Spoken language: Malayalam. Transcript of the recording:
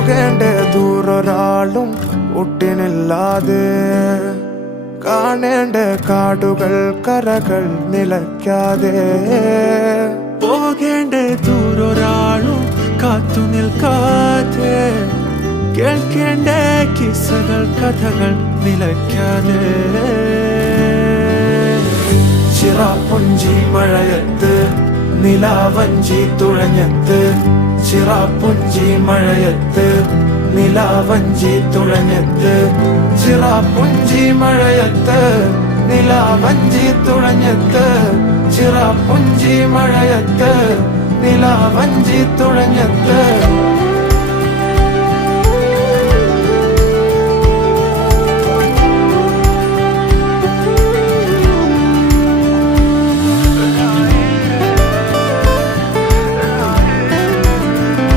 പോകേണ്ട ദൂരൊരാളും ഒട്ടിനില്ലാതെ കാണേണ്ട കാടുകൾ കരകൾ നിലയ്ക്കാതെ പോകേണ്ട ദൂരൊരാളും കാത്തു നിൽക്കാതെ കേൾക്കേണ്ട കിസ്സകൾ കഥകൾ നിലയ്ക്കാതെ ചിറാപ്പുഞ്ചി മഴയത്ത് നിലാവഞ്ചി തുഴഞ്ഞത്ത് ചിറാപ്പുഞ്ചി മഴയത്ത് നിലാവഞ്ചി തുഴഞ്ഞത്ത് ചിറാപ്പുഞ്ചി മഴയത്ത് നിലാവഞ്ചി തുഴഞ്ഞത്ത് ചിറാപ്പുഞ്ചി മഴയത്ത് നിലാവഞ്ചി തുഴഞ്ഞത്ത്